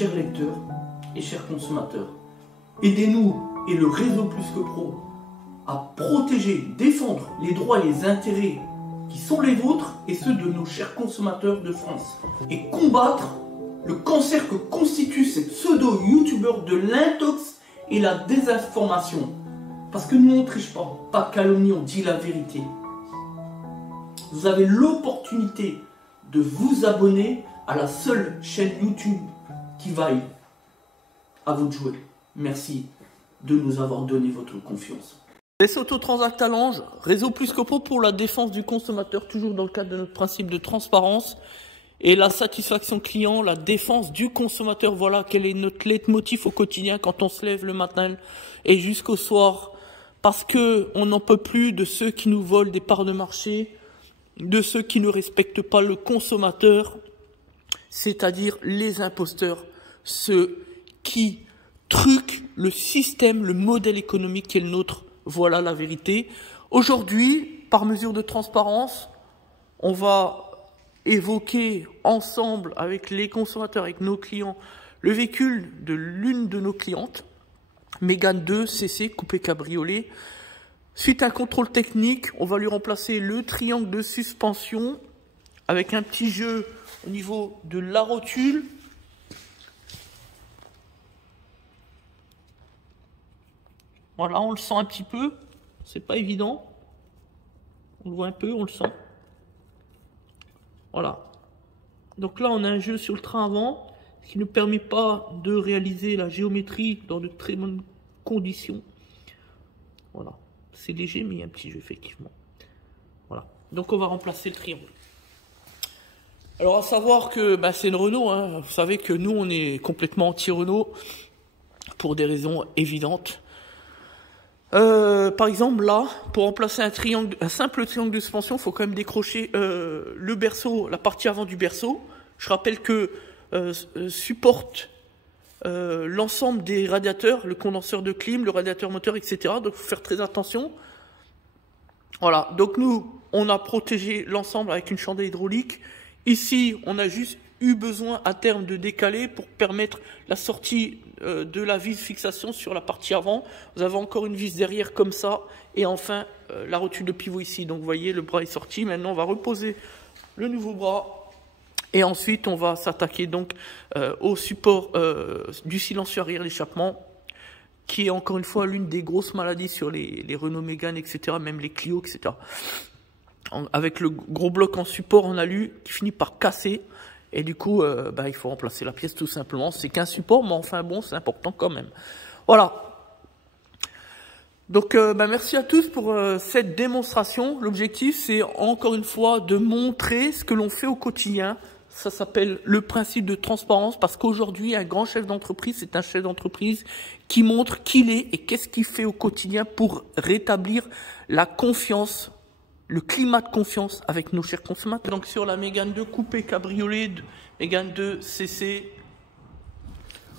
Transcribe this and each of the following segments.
chers lecteurs et chers consommateurs. Aidez-nous et le réseau Plus que Pro à protéger, défendre les droits et les intérêts qui sont les vôtres et ceux de nos chers consommateurs de France. Et combattre le cancer que constituent ces pseudo-youtubeurs de l'intox et la désinformation. Parce que nous, on ne triche pas de calomnie, on dit la vérité. Vous avez l'opportunité de vous abonner à la seule chaîne YouTube qui vaille. À vous de jouer. Merci de nous avoir donné votre confiance. Les Autotransact à Lange, réseau Plus que Pro pour la défense du consommateur, toujours dans le cadre de notre principe de transparence et la satisfaction client, la défense du consommateur. Voilà quel est notre leitmotiv au quotidien quand on se lève le matin et jusqu'au soir, parce que on n'en peut plus de ceux qui nous volent des parts de marché, de ceux qui ne respectent pas le consommateur, c'est-à-dire les imposteurs, ceux qui truquent le système, le modèle économique qui est le nôtre. Voilà la vérité. Aujourd'hui, par mesure de transparence, on va évoquer ensemble avec les consommateurs, avec nos clients, le véhicule de l'une de nos clientes, Mégane 2 CC coupé cabriolet. Suite à un contrôle technique, on va lui remplacer le triangle de suspension avec un petit jeu au niveau de la rotule. Voilà, on le sent un petit peu, c'est pas évident. On le voit un peu, on le sent. Voilà. Donc là, on a un jeu sur le train avant, ce qui ne permet pas de réaliser la géométrie dans de très bonnes conditions. Voilà. C'est léger, mais il y a un petit jeu, effectivement. Voilà. Donc on va remplacer le triangle. Alors à savoir que c'est une Renault, hein. Vous savez que nous, on est complètement anti-Renault pour des raisons évidentes. Par exemple, là, pour remplacer un simple triangle de suspension, il faut quand même décrocher le berceau, la partie avant du berceau. Je rappelle que supporte l'ensemble des radiateurs, le condenseur de clim, le radiateur moteur, etc. Donc, il faut faire très attention. Voilà. Donc, nous, on a protégé l'ensemble avec une chandelle hydraulique. Ici, on a juste eu besoin à terme de décaler pour permettre la sortie de la vis fixation sur la partie avant. Vous avez encore une vis derrière comme ça. Et enfin, la rotule de pivot ici. Donc, vous voyez, le bras est sorti. Maintenant, on va reposer le nouveau bras. Et ensuite, on va s'attaquer donc au support du silencieux arrière d'échappement, qui est encore une fois l'une des grosses maladies sur les Renault Mégane, etc., même les Clio, etc. Avec le gros bloc en support en alu qui finit par casser. Et du coup, il faut remplacer la pièce tout simplement. C'est qu'un support, mais enfin bon, c'est important quand même. Voilà. Donc, merci à tous pour cette démonstration. L'objectif, c'est encore une fois de montrer ce que l'on fait au quotidien. Ça s'appelle le principe de transparence, parce qu'aujourd'hui, un grand chef d'entreprise, c'est un chef d'entreprise qui montre qui il est et qu'est-ce qu'il fait au quotidien pour rétablir la confiance, le climat de confiance avec nos chers consommateurs. Donc sur la Mégane 2 coupé cabriolet, Mégane 2 CC,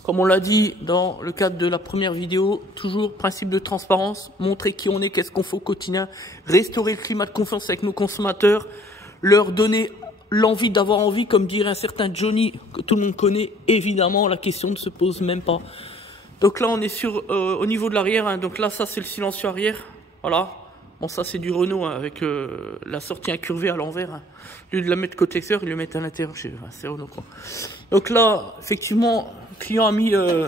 comme on l'a dit dans le cadre de la première vidéo, toujours principe de transparence, montrer qui on est, qu'est-ce qu'on fait au quotidien, restaurer le climat de confiance avec nos consommateurs, leur donner l'envie d'avoir envie, comme dirait un certain Johnny, que tout le monde connaît, évidemment, la question ne se pose même pas. Donc là, on est sur au niveau de l'arrière, hein, donc là, ça c'est le silencieux arrière, voilà. Bon, ça c'est du Renault, hein, avec la sortie incurvée à l'envers. Hein. Au lieu de la mettre côté extérieur, ils le mettent à l'intérieur. C'est Renault, quoi. Donc là, effectivement, le client a mis de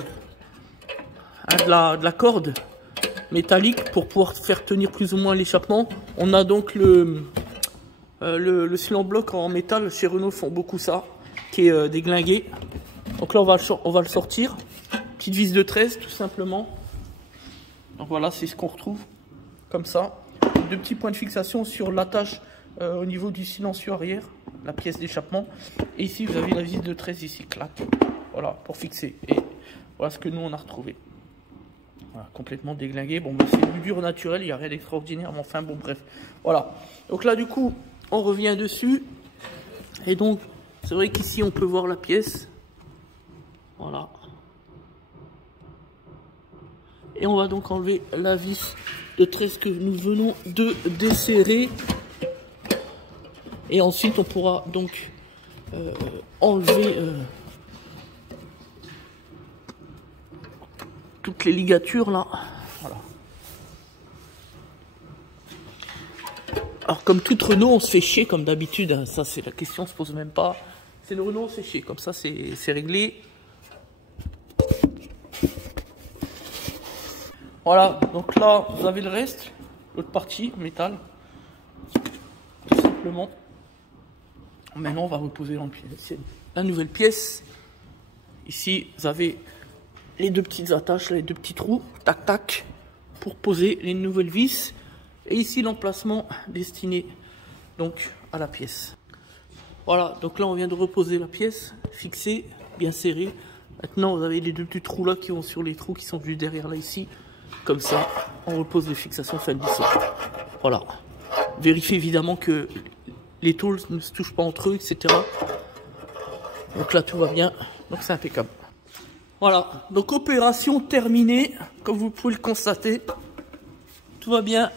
la corde métallique pour pouvoir faire tenir plus ou moins l'échappement. On a donc le cylindre bloc en métal. Chez Renault, font beaucoup ça, qui est déglingué. Donc là, on va le sortir. Petite vis de 13, tout simplement. Donc voilà, c'est ce qu'on retrouve, comme ça. Deux petits points de fixation sur l'attache au niveau du silencieux arrière, la pièce d'échappement. Et ici, vous avez la vis de 13, ici, clac. Voilà, pour fixer. Et voilà ce que nous, on a retrouvé. Voilà, complètement déglingué. Bon, c'est du dur naturel, il n'y a rien d'extraordinaire. Mais enfin, bon, bref. Voilà. Donc là, du coup, on revient dessus. Et donc, c'est vrai qu'ici, on peut voir la pièce. Voilà. Et on va donc enlever la vis de 13 que nous venons de desserrer. Et ensuite, on pourra donc enlever toutes les ligatures là. Voilà. Alors comme toute Renault, on se fait chier comme d'habitude, hein. Ça c'est la question, on se pose même pas. C'est le Renault, on se fait chier, comme ça c'est réglé. Voilà, donc là vous avez le reste, l'autre partie, métal, tout simplement. Maintenant on va reposer dans la nouvelle pièce. Ici vous avez les deux petites attaches, les deux petits trous, tac tac, pour poser les nouvelles vis. Et ici l'emplacement destiné donc à la pièce. Voilà, donc là on vient de reposer la pièce, fixée, bien serrée. Maintenant vous avez les deux petits trous là qui vont sur les trous qui sont juste derrière là ici. Comme ça, on repose les fixations fin de lisson. Voilà. Vérifiez évidemment que les tôles ne se touchent pas entre eux, etc. Donc là tout va bien, donc c'est impeccable. Voilà, donc opération terminée, comme vous pouvez le constater. Tout va bien.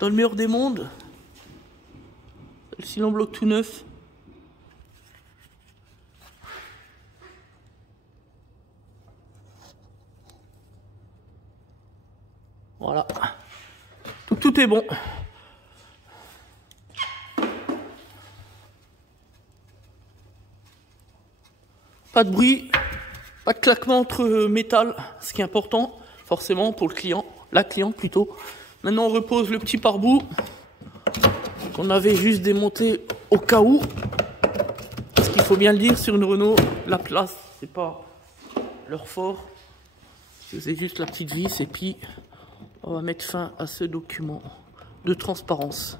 Dans le meilleur des mondes. Le cylindre bloc tout neuf. Voilà. Tout est bon. Pas de bruit, pas de claquement entre métal, ce qui est important, forcément pour le client, la cliente plutôt. Maintenant on repose le petit pare-boue qu'on avait juste démonté au cas où. Parce qu'il faut bien le dire, sur une Renault, la place, c'est pas leur fort. C'est juste la petite vis et puis on va mettre fin à ce document de transparence.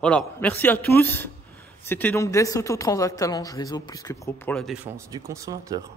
Voilà, merci à tous. C'était donc Des Autotransact Talange, réseau plus que pro pour la défense du consommateur.